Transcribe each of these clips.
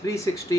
360।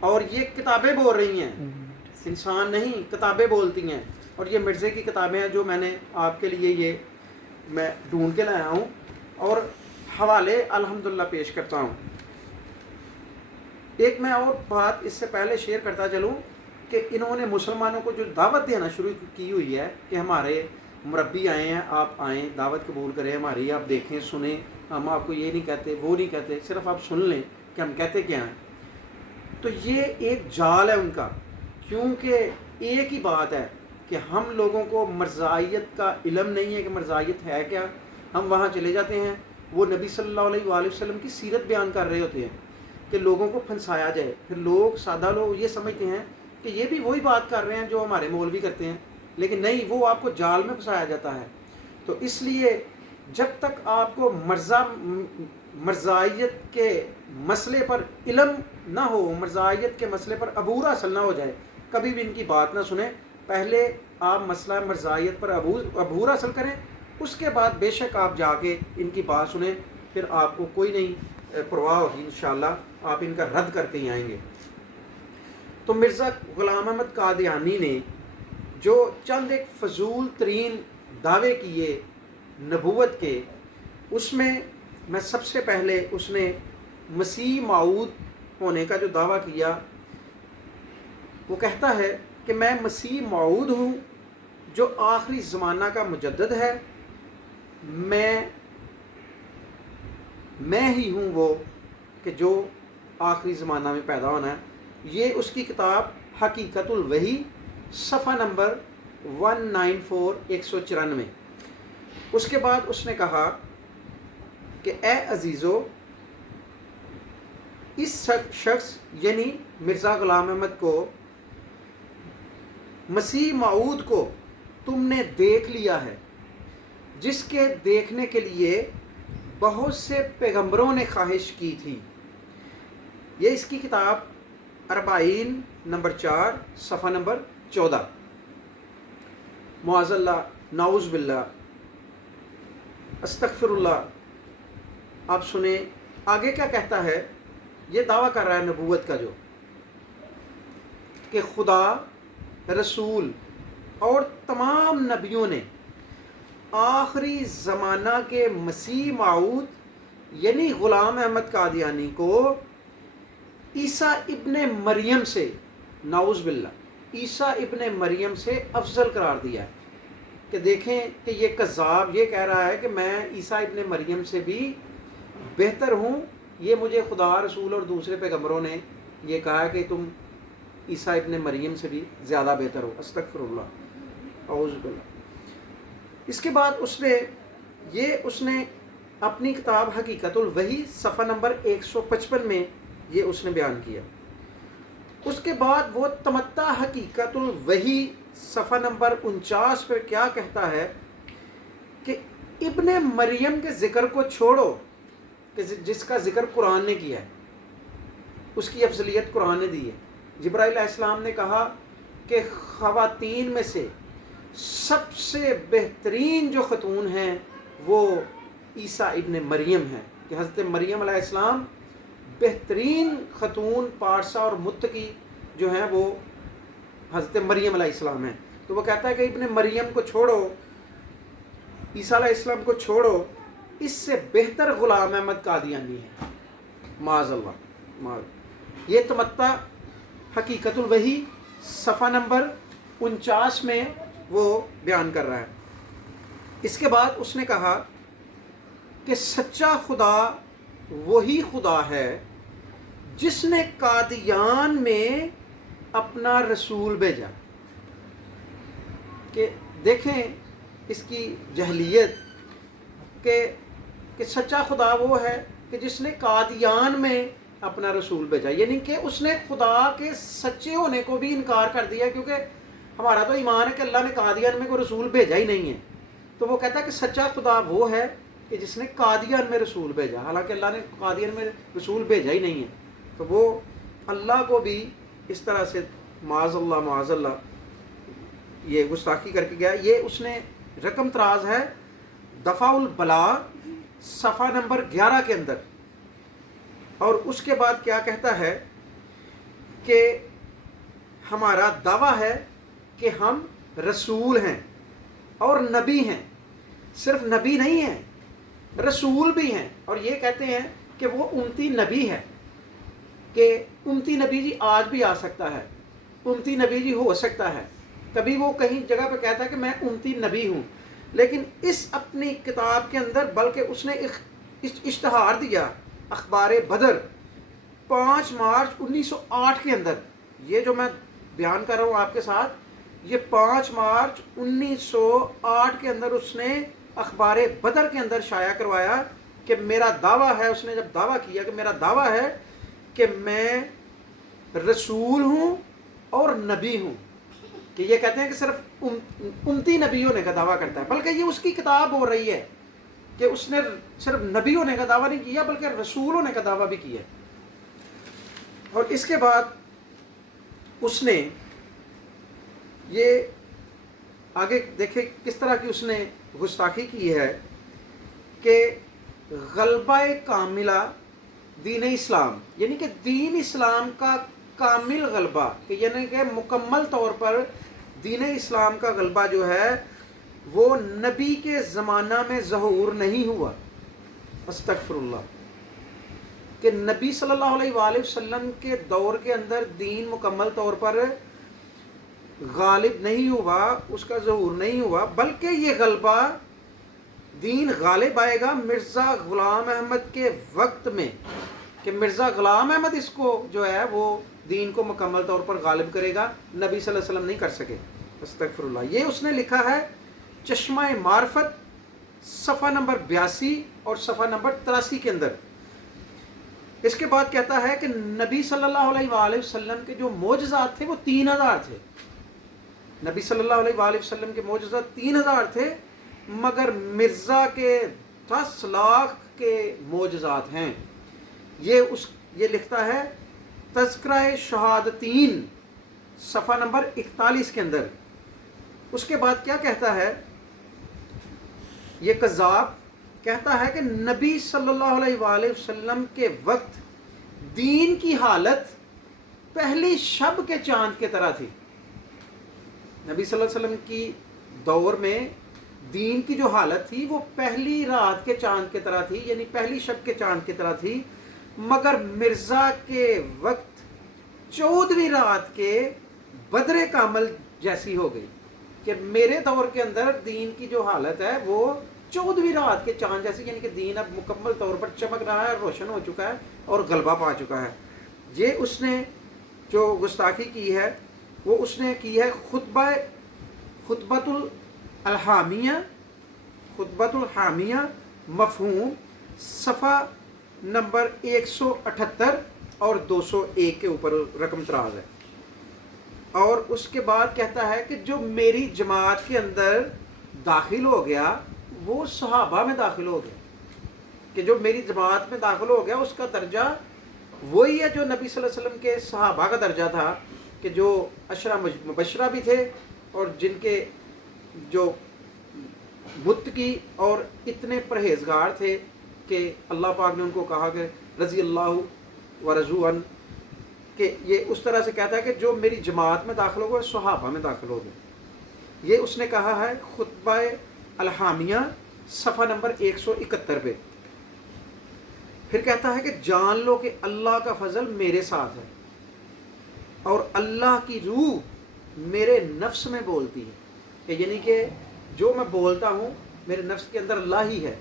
اور یہ کتابیں بول رہی ہیں، انسان نہیں، کتابیں بولتی ہیں. اور یہ مرزے کی کتابیں ہیں جو میں نے آپ کے لیے یہ میں ڈھونڈ کے لایا ہوں اور حوالے الحمدللہ پیش کرتا ہوں. ایک میں اور بات اس سے پہلے شیئر کرتا چلوں کہ انہوں نے مسلمانوں کو جو دعوت دینا شروع کی ہوئی ہے کہ ہمارے مربی آئے ہیں، آپ آئیں، دعوت قبول کریں ہماری، آپ دیکھیں سنیں، ہم آپ کو یہ نہیں کہتے وہ نہیں کہتے، صرف آپ سن لیں کہ ہم کہتے کیا ہیں. تو یہ ایک جال ہے ان کا، کیونکہ ایک ہی بات ہے کہ ہم لوگوں کو مرزائیت کا علم نہیں ہے کہ مرزائیت ہے کیا. ہم وہاں چلے جاتے ہیں، وہ نبی صلی اللہ علیہ وآلہ وسلم کی سیرت بیان کر رہے ہوتے ہیں کہ لوگوں کو پھنسایا جائے. پھر لوگ، سادہ لوگ یہ سمجھتے ہیں کہ یہ بھی وہی بات کر رہے ہیں جو ہمارے مولوی کرتے ہیں، لیکن نہیں، وہ آپ کو جال میں پھنسایا جاتا ہے. تو اس لیے جب تک آپ کو مرزائیت کے مسئلے پر علم نہ ہو، مرزائیت کے مسئلے پر عبور حاصل نہ ہو جائے، کبھی بھی ان کی بات نہ سنیں. پہلے آپ مسئلہ مرزائیت پر عبور حاصل کریں، اس کے بعد بے شک آپ جا کے ان کی بات سنیں، پھر آپ کو کوئی نہیں پرواہ ہوگی، انشاءاللہ آپ ان کا رد کرتے ہی آئیں گے. تو مرزا غلام احمد قادیانی نے جو چند ایک فضول ترین دعوے کیے نبوت کے، اس میں سب سے پہلے اس نے مسیح موعود ہونے کا جو دعویٰ کیا، وہ کہتا ہے کہ میں مسیح موعود ہوں جو آخری زمانہ کا مجدد ہے، میں ہی ہوں وہ کہ جو آخری زمانہ میں پیدا ہونا ہے. یہ اس کی کتاب حقیقت الوحی، صفحہ نمبر 194 194. اس کے بعد اس نے کہا کہ اے عزیزو، اس شخص یعنی مرزا غلام احمد کو، مسیح موعود کو تم نے دیکھ لیا ہے، جس کے دیکھنے کے لیے بہت سے پیغمبروں نے خواہش کی تھی. یہ اس کی کتاب 40 نمبر 4 صفحہ نمبر 14. معاذ اللہ، نعوذ باللہ، استغفر اللہ. آپ سنیں آگے کیا کہتا ہے. یہ دعویٰ کر رہا ہے نبوت کا جو کہ خدا، رسول اور تمام نبیوں نے آخری زمانہ کے مسیح موعود یعنی غلام احمد قادیانی کو عیسیٰ ابن مریم سے، نعوذ باللہ، عیسیٰ ابن مریم سے افضل قرار دیا ہے. کہ دیکھیں کہ یہ کذاب یہ کہہ رہا ہے کہ میں عیسیٰ ابن مریم سے بھی بہتر ہوں. یہ مجھے خدا، رسول اور دوسرے پیغمبروں نے یہ کہا کہ تم عیسیٰ ابن مریم سے بھی زیادہ بہتر ہو. استغفر اللہ، اعوذ باللہ. اس کے بعد اس نے اپنی کتاب حقیقت الوحی صفحہ نمبر 155 میں یہ اس نے بیان کیا. اس کے بعد وہ تمتع حقیقت الوحی صفحہ نمبر 49 پر کیا کہتا ہے کہ ابن مریم کے ذکر کو چھوڑو، کہ جس کا ذکر قرآن نے کیا ہے، اس کی افضلیت قرآن نے دی ہے. جبرائیل علیہ السلام نے کہا کہ خواتین میں سے سب سے بہترین جو خاتون ہیں وہ عیسیٰ ابن مریم ہیں، کہ حضرت مریم علیہ السلام بہترین خاتون پارسا اور متقی جو ہیں وہ حضرت مریم علیہ السلام ہیں. تو وہ کہتا ہے کہ ابن مریم کو چھوڑو، عیسیٰ علیہ السلام کو چھوڑو، اس سے بہتر غلام احمد قادیانی ہے. معاذ اللہ. یہ تمتع حقیقت الوحی صفحہ نمبر 49 میں وہ بیان کر رہا ہے. اس کے بعد اس نے کہا کہ سچا خدا وہی خدا ہے جس نے قادیان میں اپنا رسول بھیجا. کہ دیکھیں اس کی جہلیت کہ سچا خدا وہ ہے کہ جس نے قادیان میں اپنا رسول بھیجا، یعنی کہ اس نے خدا کے سچے ہونے کو بھی انکار کر دیا، کیونکہ ہمارا تو ایمان ہے کہ اللہ نے قادیان میں کوئی رسول بھیجا ہی نہیں ہے. تو وہ کہتا ہے کہ سچا خدا وہ ہے کہ جس نے قادیان میں رسول بھیجا، حالانکہ اللہ نے قادیان میں رسول بھیجا ہی نہیں ہے. تو وہ اللہ کو بھی اس طرح سے معاذ اللہ یہ گستاخی کر کے گیا. یہ اس نے رقم تراز ہے دفاع البلا صفحہ نمبر 11 کے اندر. اور اس کے بعد کیا کہتا ہے کہ ہمارا دعویٰ ہے کہ ہم رسول ہیں اور نبی ہیں، صرف نبی نہیں ہیں، رسول بھی ہیں، اور یہ کہتے ہیں کہ وہ امتی نبی ہے، کہ امتی نبی جی آج بھی آ سکتا ہے، امتی نبی جی ہو سکتا ہے، کبھی وہ کہیں جگہ پہ کہتا ہے کہ میں امتی نبی ہوں، لیکن اس اپنی کتاب کے اندر بلکہ اس نے اشتہار دیا اخبار بدر 5 مارچ 1908 کے اندر، یہ جو میں بیان کر رہا ہوں آپ کے ساتھ، یہ 5 مارچ 1908 کے اندر اس نے اخبار بدر کے اندر شائع کروایا کہ میرا دعویٰ ہے، اس نے جب دعویٰ کیا کہ میرا دعویٰ ہے کہ میں رسول ہوں اور نبی ہوں، کہ یہ کہتے ہیں کہ صرف امتی نبی ہونے کا دعویٰ کرتا ہے، بلکہ یہ اس کی کتاب ہو رہی ہے کہ اس نے صرف نبی ہونے کا دعویٰ نہیں کیا بلکہ رسول ہونے کا دعویٰ بھی کیا۔ اور اس کے بعد اس نے یہ آگے دیکھیں کس طرح کی اس نے گستاخی کی ہے کہ غلبہ کاملہ دین اسلام، یعنی کہ دین اسلام کا کامل غلبہ، کہ یعنی کہ مکمل طور پر دین اسلام کا غلبہ جو ہے وہ نبی کے زمانہ میں ظہور نہیں ہوا، استغفر اللہ، کہ نبی صلی اللہ علیہ وآلہ وسلم کے دور کے اندر دین مکمل طور پر غالب نہیں ہوا، اس کا ظہور نہیں ہوا، بلکہ یہ غلبہ دین غالب آئے گا مرزا غلام احمد کے وقت میں، کہ مرزا غلام احمد اس کو جو ہے وہ دین کو مکمل طور پر غالب کرے گا، نبی صلی اللہ علیہ وسلم نہیں کر سکے، استغفر اللہ۔ یہ اس نے لکھا ہے چشمہ معرفت صفحہ نمبر 82 اور صفحہ نمبر 83 کے اندر۔ اس کے بعد کہتا ہے کہ نبی صلی اللہ علیہ وآلہ وسلم کے جو معجزات تھے وہ 3000 تھے، نبی صلی اللہ علیہ وآلہ وسلم کے معجزات 3000 تھے، مگر مرزا کے 10 لاکھ کے معجزات ہیں۔ یہ لکھتا ہے تذکرہ شہادتین صفحہ نمبر 41 کے اندر۔ اس کے بعد کیا کہتا ہے یہ کذاب، کہتا ہے کہ نبی صلی اللہ علیہ وآلہ وسلم کے وقت دین کی حالت پہلی شب کے چاند کی طرح تھی، نبی صلی اللہ علیہ وسلم کی دور میں دین کی جو حالت تھی وہ پہلی رات کے چاند کی طرح تھی، یعنی پہلی شب کے چاند کی طرح تھی، مگر مرزا کے وقت 14ویں رات کے بدر کامل جیسی ہو گئی، کہ میرے دور کے اندر دین کی جو حالت ہے وہ 14ویں رات کے چاند جیسی، یعنی کہ دین اب مکمل طور پر چمک رہا ہے، روشن ہو چکا ہے اور غلبہ پا چکا ہے۔ یہ اس نے جو گستاخی کی ہے وہ اس نے کی ہے خطبۃ الحامیہ مفہوم صفحہ نمبر 178 اور 201 کے اوپر رقم تراز ہے۔ اور اس کے بعد کہتا ہے کہ جو میری جماعت کے اندر داخل ہو گیا وہ صحابہ میں داخل ہو گیا، کہ جو میری جماعت میں داخل ہو گیا اس کا درجہ وہی ہے جو نبی صلی اللہ علیہ وسلم کے صحابہ کا درجہ تھا، کہ جو عشرہ مبشرہ بھی تھے اور جن کے جو متقی اور اتنے پرہیزگار تھے کہ اللہ پاک نے ان کو کہا کہ رضی اللہ و رضوا عنہ، کہ یہ اس طرح سے کہتا ہے کہ جو میری جماعت میں داخل ہو گئے صحابہ میں داخل ہو گئے۔ یہ اس نے کہا ہے خطبہ الحامیہ صفحہ نمبر 171 پہ۔ پھر کہتا ہے کہ جان لو کہ اللہ کا فضل میرے ساتھ ہے اور اللہ کی روح میرے نفس میں بولتی ہے، کہ یعنی کہ جو میں بولتا ہوں میرے نفس کے اندر اللہ ہی ہے۔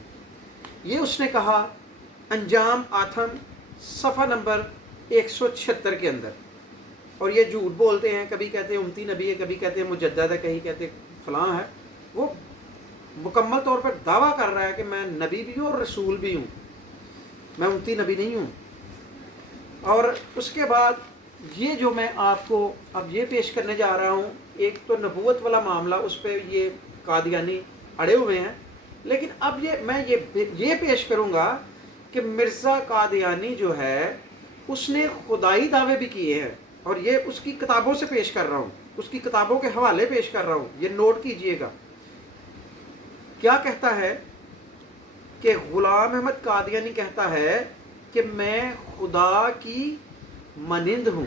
یہ اس نے کہا انجام آتھم صفحہ نمبر 176 کے اندر۔ اور یہ جھوٹ بولتے ہیں، کبھی کہتے ہیں امتی نبی ہے، کبھی کہتے ہیں مجدد ہے، کہیں کہتے ہیں فلاں ہے۔ وہ مکمل طور پر دعویٰ کر رہا ہے کہ میں نبی بھی ہوں اور رسول بھی ہوں، میں امتی نبی نہیں ہوں۔ اور اس کے بعد یہ جو میں آپ کو اب یہ پیش کرنے جا رہا ہوں، ایک تو نبوت والا معاملہ، اس پہ یہ قادیانی اڑے ہوئے ہیں، لیکن اب میں یہ پیش کروں گا کہ مرزا قادیانی جو ہے اس نے خدائی دعوے بھی کیے ہیں، اور یہ اس کی کتابوں سے پیش کر رہا ہوں، اس کی کتابوں کے حوالے پیش کر رہا ہوں، یہ نوٹ کیجئے گا۔ کیا کہتا ہے کہ غلام احمد قادیانی کہتا ہے کہ میں خدا کی مانند ہوں،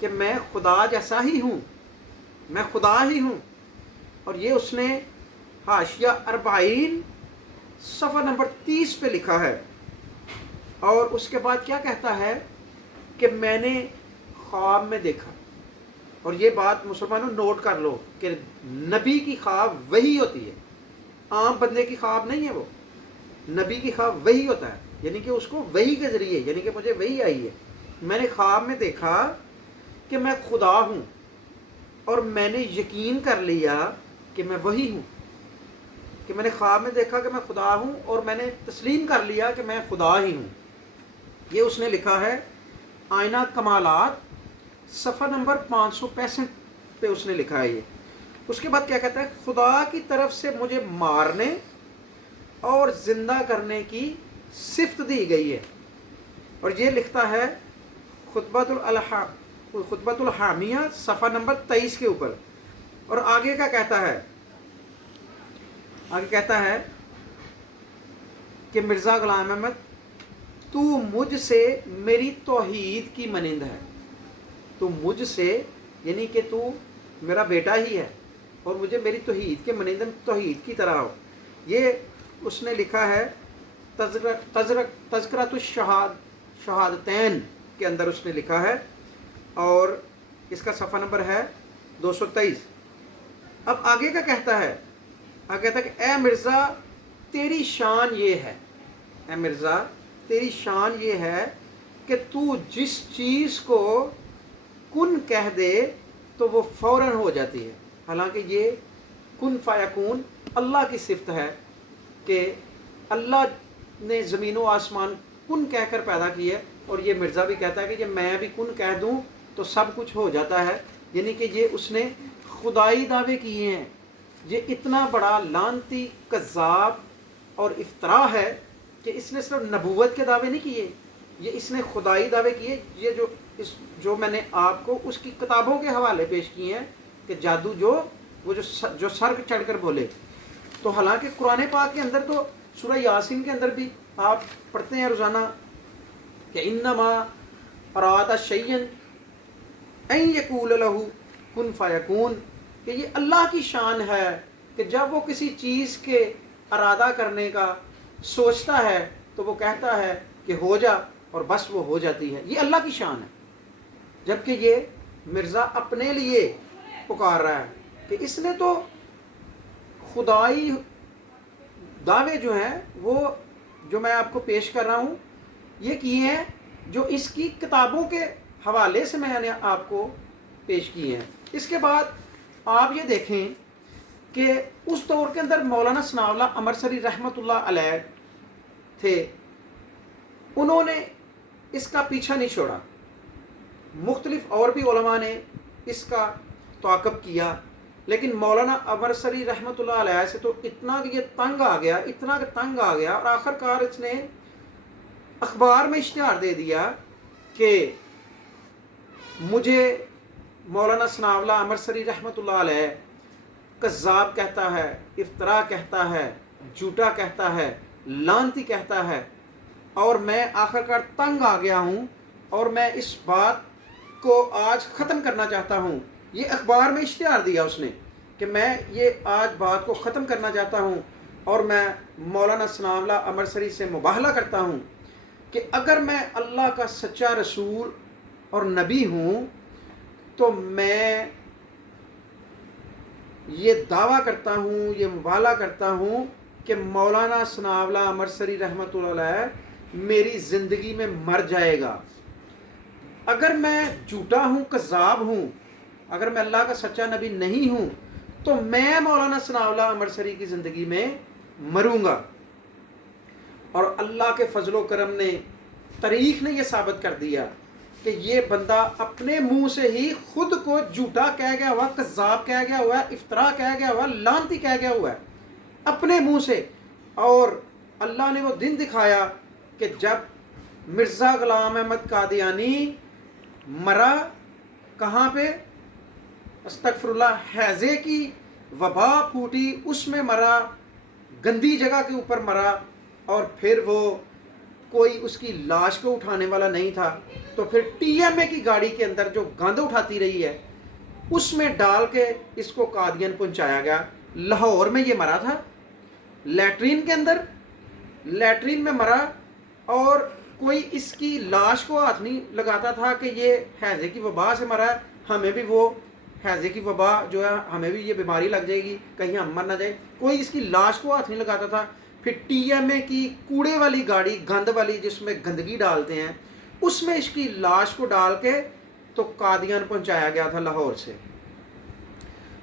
کہ میں خدا جیسا ہی ہوں، میں خدا ہی ہوں. اور یہ اس نے حاشیہ 40 صفحہ نمبر 30 پہ لکھا ہے. اور اس کے بعد کیا کہتا ہے کہ میں نے خواب میں دیکھا. اور یہ بات مسلمانوں نوٹ کر لو کہ نبی کی خواب وہی ہوتی ہے، عام بندے کی خواب نہیں ہے. وہ نبی کی خواب وہی ہوتا ہے، یعنی کہ اس کو وحی کے ذریعے، یعنی کہ مجھے وحی آئی ہے. میں نے خواب میں دیکھا کہ میں خدا ہوں، اور میں نے یقین کر لیا کہ میں وہی ہوں. کہ میں نے خواب میں دیکھا کہ میں خدا ہوں، اور میں نے تسلیم کر لیا کہ میں خدا ہی ہوں. یہ اس نے لکھا ہے آئینہ کمالات صفحہ نمبر 565 پہ اس نے لکھا ہے یہ. اس کے بعد کیا کہتا ہے، خدا کی طرف سے مجھے مارنے اور زندہ کرنے کی صفت دی گئی ہے. اور یہ لکھتا ہے خطبۃ الحامیہ صفحہ نمبر 23 کے اوپر. اور آگے کا کہتا ہے، آگے کہتا ہے کہ مرزا غلام احمد تو مجھ سے میری توحید کی مانند ہے. تو مجھ سے یعنی کہ تو میرا بیٹا ہی ہے، اور مجھے میری توحید کے مانند، توحید کی طرح ہو. یہ اس نے لکھا ہے تذکرۃ الشہادتین کے اندر اس نے لکھا ہے، اور اس کا صفحہ نمبر ہے 223. اب آگے کا کہتا ہے، آگے کہتا ہے کہ اے مرزا تیری شان یہ ہے، اے مرزا تیری شان یہ ہے کہ تو جس چیز کو کن کہہ دے تو وہ فوراً ہو جاتی ہے. حالانکہ یہ کن فیکون اللہ کی صفت ہے کہ اللہ نے زمین و آسمان کن کہہ کر پیدا کی ہے. اور یہ مرزا بھی کہتا ہے کہ یہ میں بھی کن کہہ دوں تو سب کچھ ہو جاتا ہے. یعنی کہ یہ اس نے خدائی دعوے کیے ہیں. یہ اتنا بڑا لعنتی کذاب اور افطرا ہے کہ اس نے صرف نبوت کے دعوے نہیں کیے، یہ اس نے خدائی دعوے کیے. یہ جو میں نے آپ کو اس کی کتابوں کے حوالے پیش کیے ہیں کہ جادو جو سر چڑھ کر بولے. تو حالانکہ قرآن پاک کے اندر تو سورہ یاسین کے اندر بھی آپ پڑھتے ہیں روزانہ کہ انما اراد شیئا ان یقول لہ کن فیکون، کہ یہ اللہ کی شان ہے کہ جب وہ کسی چیز کے ارادہ کرنے کا سوچتا ہے تو وہ کہتا ہے کہ ہو جا، اور بس وہ ہو جاتی ہے. یہ اللہ کی شان ہے. جبکہ یہ مرزا اپنے لیے پکار رہا ہے کہ اس نے تو خدائی دعوے جو ہیں وہ جو میں آپ کو پیش کر رہا ہوں یہ کیے ہیں جو اس کی کتابوں کے حوالے سے میں نے آپ کو پیش کیے ہیں. اس کے بعد آپ یہ دیکھیں کہ اس دور کے اندر مولانا ثناء اللہ امرسری رحمۃ اللہ علیہ تھے. انہوں نے اس کا پیچھا نہیں چھوڑا. مختلف اور بھی علماء نے اس کا تعاقب کیا، لیکن مولانا امرسری رحمۃ اللہ علیہ سے تو اتنا کہ یہ تنگ آ گیا، اتنا کہ تنگ آ گیا، اور آخر کار اس نے اخبار میں اشتہار دے دیا کہ مجھے مولانا ثناء اللہ امرسری رحمۃ اللہ علیہ کذاب کہتا ہے، افطرا کہتا ہے، جھوٹا کہتا ہے، لعنتی کہتا ہے. اور میں آخر کار تنگ آ گیا ہوں اور میں اس بات کو آج ختم کرنا چاہتا ہوں. یہ اخبار میں اشتہار دیا اس نے کہ میں یہ آج بات کو ختم کرنا چاہتا ہوں، اور میں مولانا ثناء اللہ امرسری سے مباہلہ کرتا ہوں کہ اگر میں اللہ کا سچا رسول اور نبی ہوں تو میں یہ دعویٰ کرتا ہوں، یہ مباہلہ کرتا ہوں کہ مولانا ثناء اللہ امرسری رحمۃ اللہ علیہ میری زندگی میں مر جائے گا. اگر میں جھوٹا ہوں، کذاب ہوں، اگر میں اللہ کا سچا نبی نہیں ہوں تو میں مولانا ثناء اللہ امرسری کی زندگی میں مروں گا. اور اللہ کے فضل و کرم نے، تاریخ نے یہ ثابت کر دیا کہ یہ بندہ اپنے منہ سے ہی خود کو جھوٹا کہہ گیا ہوا، کذاب کہہ گیا ہوا، افطرا کہہ گیا ہوا، لعنتی کہہ گیا ہوا ہے اپنے منہ سے. اور اللہ نے وہ دن دکھایا کہ جب مرزا غلام احمد قادیانی مرا، کہاں پہ؟ استغفر اللہ، ہیضے کی وبا پھوٹی، اس میں مرا، گندی جگہ کے اوپر مرا، اور پھر وہ کوئی اس کی لاش کو اٹھانے والا نہیں تھا. تو پھر ٹی ایم اے کی گاڑی کے اندر جو گند اٹھاتی رہی ہے اس میں ڈال کے اس کو قادیان پہنچایا گیا. لاہور میں یہ مرا تھا لیٹرین کے اندر، لیٹرین میں مرا، اور کوئی اس کی لاش کو ہاتھ نہیں لگاتا تھا کہ یہ ہیضے کی وبا سے مرا ہے، ہمیں بھی وہ ہیضے کی وبا جو ہے ہمیں بھی یہ بیماری لگ جائے گی، کہیں ہم مر نہ جائے. کوئی اس کی لاش کو ہاتھ نہیں لگاتا تھا. پھر ٹی ایم اے کی کوڑے والی گاڑی، گند والی، جس میں گندگی ڈالتے ہیں، اس میں اس کی لاش کو ڈال کے تو قادیان پہنچایا گیا تھا لاہور سے.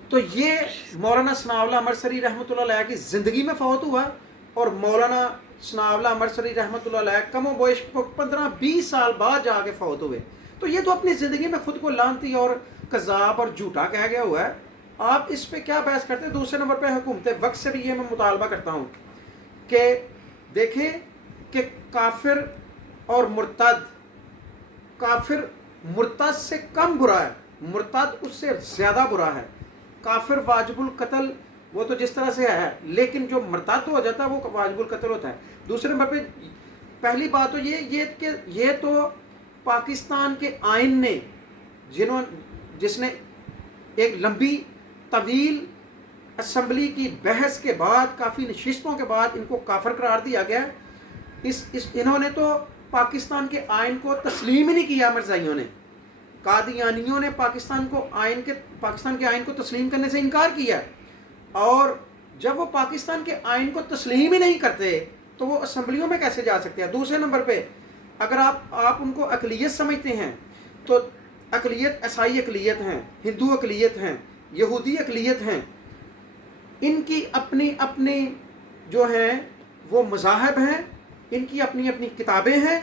تو یہ مولانا ثناء اللہ امرتسری رحمۃ اللہ علیہ کی زندگی میں فوت ہوا، اور مولانا ثناء اللہ امرتسری رحمۃ اللہ علیہ کم و بیش 15-20 سال بعد جا کے فوت ہوئے. تو یہ تو اپنی زندگی میں خود کو لعنتی اور کذاب اور جھوٹا کہہ گیا ہوا ہے. آپ اس پہ کیا بحث کرتے ہیں؟ دوسرے نمبر پہ حکومت وقت سے بھی یہ میں مطالبہ کرتا ہوں کہ دیکھیں کہ کافر اور مرتد، کافر مرتد سے کم برا ہے، مرتد اس سے زیادہ برا ہے. کافر واجب القتل وہ تو جس طرح سے ہے، لیکن جو مرتد ہو جاتا ہے وہ واجب القتل ہوتا ہے. دوسرے نمبر پہ پہلی بات تو یہ کہ یہ تو پاکستان کے آئین نے جس نے ایک لمبی طویل اسمبلی کی بحث کے بعد، کافی نشستوں کے بعد ان کو کافر قرار دیا گیا. انہوں نے تو پاکستان کے آئین کو تسلیم ہی نہیں کیا. مرزائیوں نے، قادیانیوں نے پاکستان کے آئین کو تسلیم کرنے سے انکار کیا. اور جب وہ پاکستان کے آئین کو تسلیم ہی نہیں کرتے تو وہ اسمبلیوں میں کیسے جا سکتے ہیں؟ دوسرے نمبر پہ اگر آپ ان کو اقلیت سمجھتے ہیں تو اقلیت عیسائی اقلیت ہیں، ہندو اقلیت ہیں، یہودی اقلیت ہیں. ان کی اپنی اپنی جو ہیں وہ مذاہب ہیں، ان کی اپنی اپنی کتابیں ہیں.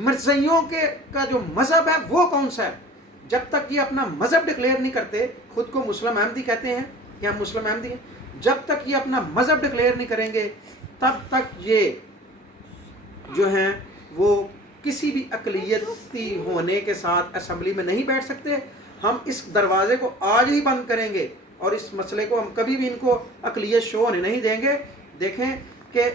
مرزائیوں کا جو مذہب ہے وہ کون سا ہے؟ جب تک یہ اپنا مذہب ڈکلیئر نہیں کرتے، خود کو مسلم احمدی کہتے ہیں کہ ہم مسلم احمدی ہیں، جب تک یہ اپنا مذہب ڈکلیئر نہیں کریں گے تب تک یہ جو ہیں وہ کسی بھی اقلیتی ہونے کے ساتھ اسمبلی میں نہیں بیٹھ سکتے. ہم اس دروازے کو آج ہی بند کریں گے اور اس مسئلے کو ہم کبھی بھی ان کو اقلیت شو ہونے نہیں دیں گے. دیکھیں کہ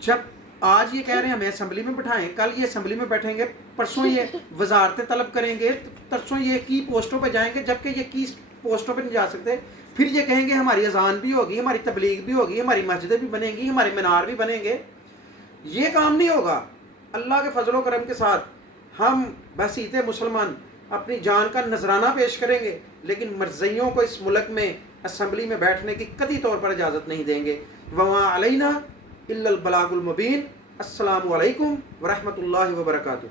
جب آج یہ کہہ رہے ہیں ہمیں اسمبلی میں بٹھائیں، کل یہ اسمبلی میں بیٹھیں گے، پرسوں یہ وزارتیں طلب کریں گے، پرسوں یہ کی پوسٹوں پہ جائیں گے، جبکہ یہ کی پوسٹوں پہ نہیں جا سکتے. پھر یہ کہیں گے ہماری اذان بھی ہوگی، ہماری تبلیغ بھی ہوگی، ہماری مسجدیں بھی بنیں گی، ہمارے مینار بھی بنیں گے. یہ کام نہیں ہوگا. اللہ کے فضل و کرم کے ساتھ ہم بسیط مسلمان اپنی جان کا نذرانہ پیش کریں گے، لیکن مرزائیوں کو اس ملک میں اسمبلی میں بیٹھنے کی قطعی طور پر اجازت نہیں دیں گے. وما علینا الا البلاغ المبین. السلام علیکم ورحمۃ اللہ وبرکاتہ.